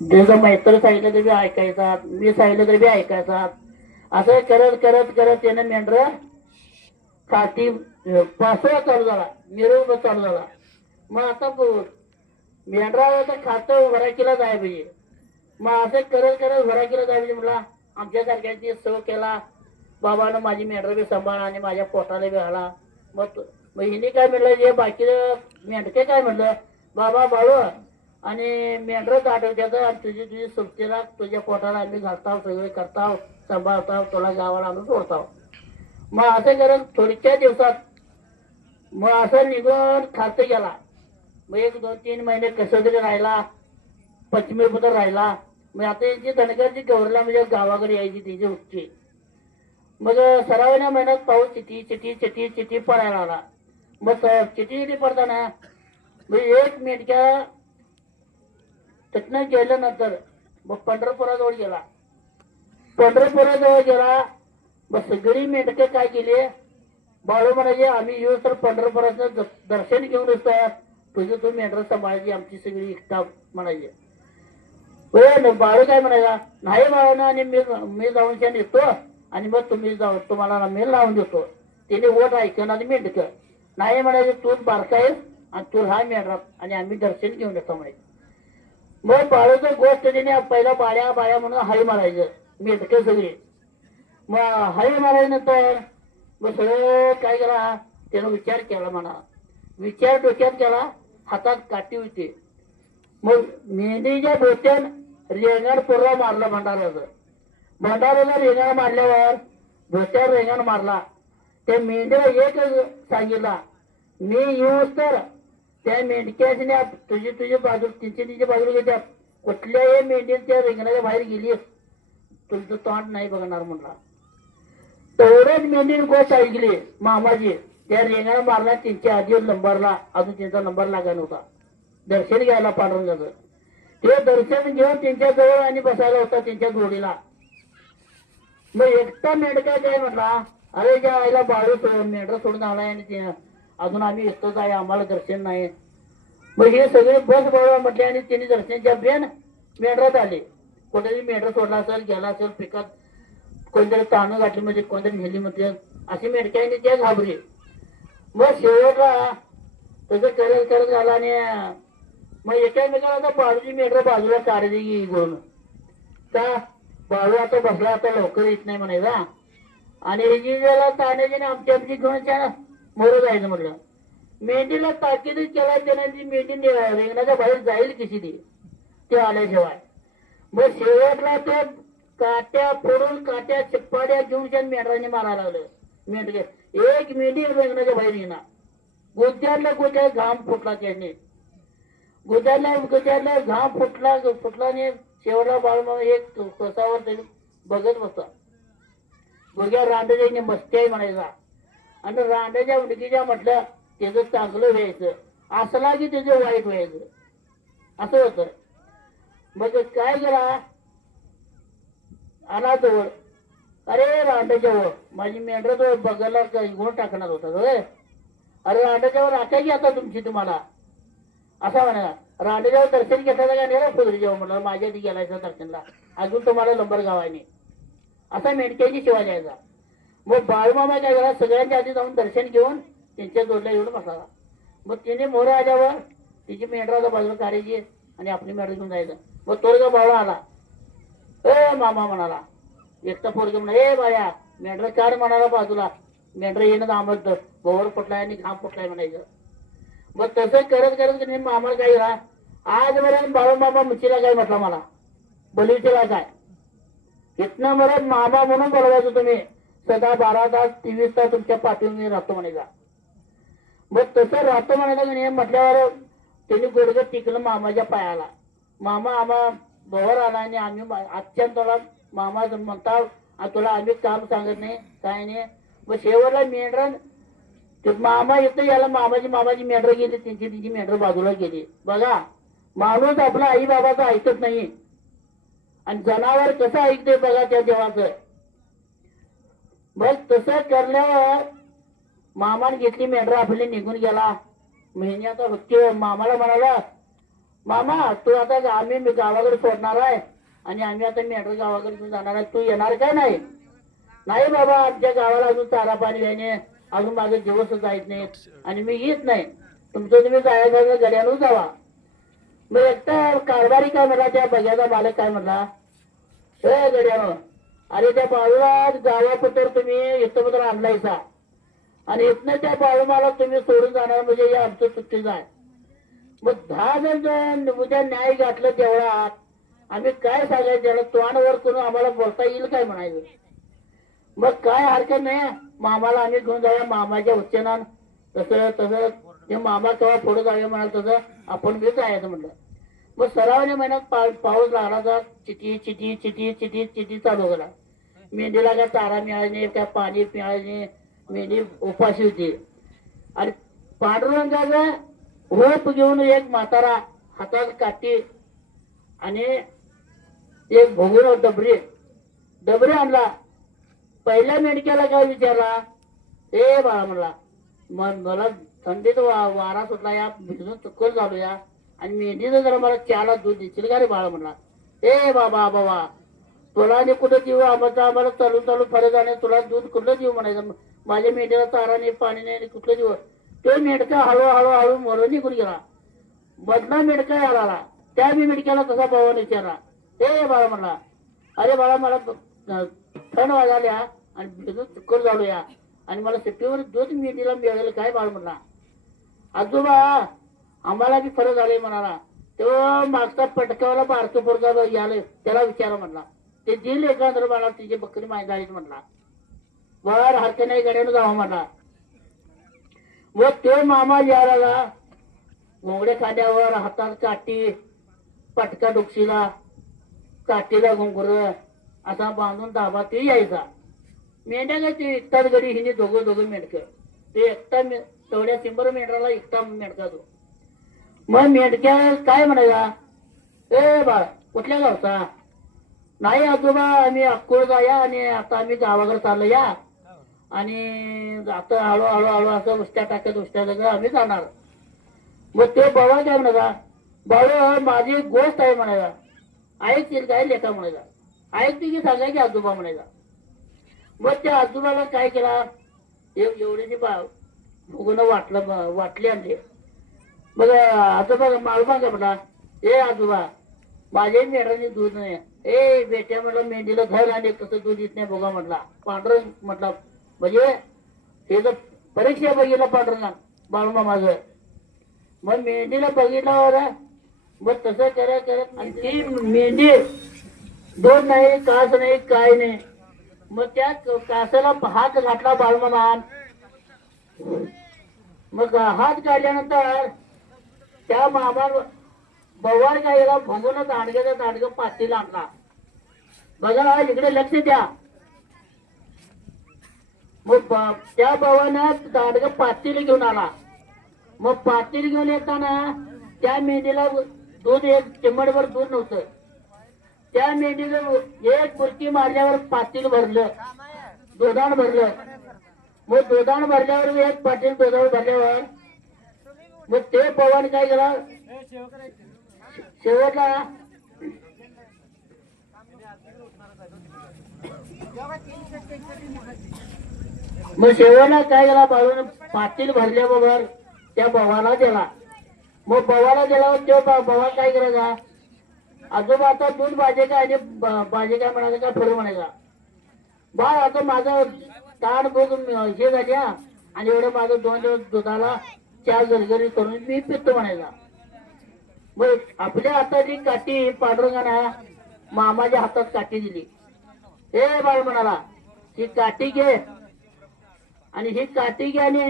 त्याचं मैत्र सांगितलं तरी ऐकायचा, मी सांगितलं तरी ऐकायचा. असं करत करत करत त्यानं मेंढर काठी पासवा चालू झाला, मिरवणूक चालू झाला. मग आता मेंढराला तर खातं वराकीला जाय पाहिजे. मग असं करत करत वराकीला जाय पाहिजे म्हणला. आमच्यासारख्यांची सव केला, बाबानं माझी मेंढर बी सांभाळा आणि माझ्या पोटाला बी घाला. मग हिने काय म्हणलं, जे बाकी मेंढके काय म्हणलं, बाबा बाळू आणि मेंढर दाटवत्याचं आणि तुझी तुझी सुट्टीला तुझ्या पोटाला आम्ही घालताव, सगळे करताव, सांभाळताव, तुला गावाला आम्ही सोडताव. मग असं करत थोडक्या दिवसात मग असं निघून खात गेला. मग 1-2-3 महिने कसं तरी राहिला, पश्चिमेबद्दल राहिला. मग आता यांची धनगरची गौरला म्हणजे गावाकडे यायची तिची उठची. मग सरावण्या महिन्यात पाऊस चिठी चिठी चिठी चिठी पडायला आला. मग चिठी पडताना मग एक मेंढक्या तिथनं गेल्यानंतर मग पंढरपुराजवळ गेला. पंढरपुराजवळ गेला. मग सगळी मेंढके काय केली, बाळू म्हणायचे आम्ही येऊ तर पंढरपुराचं दर्शन घेऊन येतो, तुझी तू मेंढर सांभाळायची, आमची सगळी इष्टा म्हणायचे. बाळू काय म्हणायचा, नाही बाळून आणि मी जाऊन त्याने येतो आणि मग तुम्ही जाऊ, तुम्हाला मेल लावून देतो. त्याने वोट ऐकन आणि मेंढक नाही म्हणायचे, तू बारका आहेस आणि तू हा मेंढरा आणि आम्ही दर्शन घेऊन येतो म्हणायचे. मग बाळूचं गोष्ट त्याने पहिला बाळ्या बाळ्या म्हणून हाय मारायचं मेंढक सगळे. मग हाय मारायनंतर मग सगळं काय केला, त्यानं विचार केला म्हणा. विचार डोक्यात केला, हातात काठी होती. मग मेंढीच्या डोक्यात रेंगण पुरा मारला भंडाऱ्याचं. भंडाऱ्याला रेंगण मारल्यावर डोक्यावर रेंगण मारला. त्या मेंढीला एकच सांगितला, मी येऊस तर त्या मेंढक्याने तुझी तुझी बाजू तिची बाजूला घेत्या, कुठल्याही मेंढीच्या रेंगणाच्या बाहेर गेलीस तुमचं तोंड नाही बघणार म्हणला. तेवढेच मेंढीने गोष्ट ऐकली मामाजी. त्या रेंगण मारला त्यांच्या आधी नंबरला, अजून त्यांचा नंबर लागायला नव्हता. दर्शन घ्यायला पांडुरंगाचं ते दर्शन घेऊन त्यांच्या जवळ आणि बसायला होता त्यांच्या जोडीला. मग एकटा मेंढका काय म्हटला, अरे ज्या आईला बाळू मेंढर सोडून आलाय आणि अजून आम्ही एकटोच आहे, आम्हाला दर्शन नाही. मग हे सगळे बस बळवा म्हटले आणि त्यांनी दर्शनच्या बेन मेंढरात आले. कोणतरी मेंढर सोडला असेल, गेला असेल पिकात, कोणतरी ताणं गाठली म्हणजे कोणतरी नेली मध्ये, अशी मेंढक्याने त्या घाबरली. मग शेवटला तसं करत करत आला आणि मग एकामेकाला आता बाळूची मेंढर बाजूला काढली घेऊन, का बाळू आता बसला, आता लवकर येत नाही म्हणायचा आणि ही ज्याला ताण्याची आमची आमची घेऊन मोर जायचं म्हटलं. मेंढीला ताकीद केला त्याने, ती मेंढी रेंगणाच्या बाहेर जाईल कशी ते आल्याशिवाय. मग शेवटला ते काट्या फोडून काट्या चिप्पाड्या घेऊन त्या मेंढराने मारायला लागलं. मेंढके एक मेंढी रेंगणाच्या बाहेर येणार. गोत्यातल्या गोत्यात घाम फुटला त्याने, गोत्यातल्या घाम फुटला आणि शेवटला बाळू एक स्वतःवर बघत बसता. बघ्या रांडच्या मस्ती आहे म्हणायचा आणि रांड्याच्या उडकीच्या म्हटलं त्याचं चांगलं व्हायचं, असला की त्याचं वाईट व्हायचं, असं होतं. मग काय केला, आला जवळ, अरे रांड्याच्या वर माझी मेंढर तो बघायला गुण टाकणार होता. अरे रांड्याच्यावर आता की आता तुमची तुम्हाला असा म्हणा. रांडेच्यावर दर्शन घेतलं का नाही फुगरी जेव्हा म्हटलं माझ्या आधी गेलायचं दर्शनला, अजून तुम्हाला नंबर गावाने असा मेंढक्याची शिवाय द्यायचा. मग बाळूमामा काय झाला, सगळ्यांच्या आधी जाऊन दर्शन घेऊन त्यांच्या जोडल्या येऊन बसावा. मग तिने मोर आल्यावर तिची मेंढराचा बाजूला काढायची आणि आपली मेंढर घेऊन जायचं. मग तोरगा बावळा आला, ए मामा म्हणाला, एकटा पोरग म्हणा, ए बाया मेंढर काढ म्हणाला बाजूला. मेंढर येणं आमत भोवर फुटलाय आणि घाम फुटलाय म्हणायचं. मग तसं करत करत मामा काय झाला, आजपर्यंत बाळू मामा मुचीला काय म्हटला मला, बलिचीला काय इथनं मरत मामा म्हणून बोलवायचं तुम्ही, सदा 12 तास 23 तास तुमच्या पाठीवर मी राहतो म्हणायचा. मग तसं राहतो म्हणायचं म्हटल्यावर त्यांनी गुडघं टिकलं मामाच्या पायाला. मामा आम्हा भोवर आला आणि आम्ही आजच्या तुला मामा म्हणता, तुला आम्ही काम सांगत नाही काय नाही. मग शेवटला मेंढर ते मामा येतो याला मामाची मेंढर गेली, त्यांची मेंढर बाजूला गेली. बघा माणूस आपला आई बाबाचं ऐकत नाही आणि जनावर कसं ऐकते बघा त्या देवाचं. मग तसं करल्यावर मामाने घेतली मेंढर आपली निघून गेला. महिन्याचा भक्ती मामाला म्हणाला, मामा तू आता आम्ही गावाकडे सोडणार आहे आणि आम्ही आता मेंढर गावाकडे घेऊन जाणार आहे, तू येणार काय नाही? नाही बाबा, आमच्या गावाला अजून चारा पाणी याने अजून माझे दिवस जायत नाहीत आणि मी येत नाही, तुमचं तुम्ही जायचं गड्यानं जावा. मग एकटा कारभारी काय म्हणला, त्या बघ्याचा मालक काय म्हणला, हे गड्यानं, अरे त्या बाळूला गावापत्र तुम्ही इथपत्र आणलायचा आणि इथनं त्या बाळूमाला तुम्ही सोडून जाणार म्हणजे हे आमचं चुकीचं आहे. मग 10 जण उद्या न्याय घातलं तेवढा आम्ही काय सांगायचं, त्याला तोंडवर करून आम्हाला बोलता येईल काय म्हणायचं. मग काय हरकत नाही, मामाला आम्ही घेऊन जाऊया मामाच्या उच्चनान, तसं तसं ते मामा केव्हा पुढे जाऊया म्हणाल तसं आपण मी जायचं म्हणलं. मग सरावाने महिन्यात पाऊस लागला तर चिटी चिटी चिटी चिटी चिटी चालू झाला. मेंढीला काय चारा मिळाला नाही, काय पाणी मिळालं नाही, मेंढी उपाशी होती. आणि पांडुरंगाचा होप घेऊन एक म्हातारा हातात काठी आणि एक भोगून डबरी आणला. पहिल्या मेंढक्याला काय विचारला, ए बाळा म्हणला, मला थंडीत वारा सुटला या, भिजून चक्कर झालो या, आणि मेंढीनं जरा मला चहाला दूध देशील का रे बाळा म्हणला. ए बाबा तुला आणि कुठं देऊ, आम्हाला चालून फरक जाणे, तुला दूध कुठलं देऊ म्हणायचं, माझ्या मेंढीला चारा नाही पाणी नाही कुठलं देऊ. तो मेंढका हळू मरून निघून गेला. बदला मेंढका आला, त्या मी मेंढक्याला तसा भावानं विचारला, ए बाळा म्हणला, अरे बाळा मला थंड वाजाल्या आणि भिजून चक्कर झालो या, आणि मला सुट्टीवर दूध मेंढीला मिळालं काय बाळ म्हणला. आजोबा आम्हाला बी फरक झाले म्हणाला. तो मागचा पटकावाला बारकं पोरगा यायला त्याला विचारा म्हणला, ते दिल एखादं मला तिची बकरी माहिती झाली म्हणला. बर हरकत नाही गड्यानं जावा म्हणला. मग तो मामा यायला घोंगडे खांद्यावर, हातात काठी, पटका डुकशीला, काठीला घुंगुर असा बांधून दाबा ते यायचा. मेंढ्या काय ते एकटाच गडी हिने दोघं मेंढक, ते एकटा तेवढ्या 100 मेंढराला एकटा मेंढका तो. मग मेंढक्या काय म्हणायचा, ए बाळ कुठल्या गावचा? नाही आजोबा आम्ही अक्कोळ जाया आणि आता आम्ही गावाकडे चाललो या, आणि आता हळू असं उष्ट्या टाकत आम्ही जाणार. मग ते बाबा काय म्हणायचा, बाळू माझी एक गोष्ट आहे म्हणायचा, ऐकतील काय लेखा म्हणायचा, ऐकते की सांगाय की आजोबा म्हणायचा. मग त्या आजोबाला काय केला, एवढी भोगून वाटली आणली. मग आजोबा माळबा काय म्हटला, ए आजोबा माझ्या मेंढराने दूध नाही, ए बेट्या म्हटलं मेंढीला धर आणि कसं दूध येत नाही बघा म्हटला. पांढरं म्हटला म्हणजे हे जर परीक्षा बघितलं पांढरंगा बाळूमा माझं. मग मेंढीला बघितल्यावर मग तसं करत आणि ती मेंढी दूध नाही कास नाही काय नाही. मग त्या कासाला हात घातला बाळूमामा. मग हात काढल्यानंतर त्या मामा बवार गायला भोगून दांडगं पातीला आणला. बघा इकडे लक्ष द्या. मग त्या भावानं दांडगं पातीला घेऊन आला. मग पातील घेऊन येताना त्या मेंढीला दूध एक चिमडभर दूध नव्हतं. त्या मेंढीनं एक बुरकी मारल्यावर पातील भरलं, दुधाण भरलं. मग दुधाण भरल्यावर एक पाटील दुधाण भरल्यावर मग ते पवन काय केला, शेवटला काय केला, बाळून पातील भरल्याबरोबर त्या भावाला दिला. मग भावाला दिल्यावर तो भावा काय करायचा, आजोबा आता दूध भाजे काय आणि भाजे काय म्हणायचं काय फरक म्हणायचा. बाळ आता माझं ताण बघ हे झाली आणि एवढं माझं 2 दिवस दुधाला 4 गरगरी करून मी पितो म्हणायचा. मग आपल्या हाताची काठी पांडुरंगाना मामाच्या हातात काठी दिली. हे बाळ म्हणाला ही काठी घे आणि ही काठी घे आणि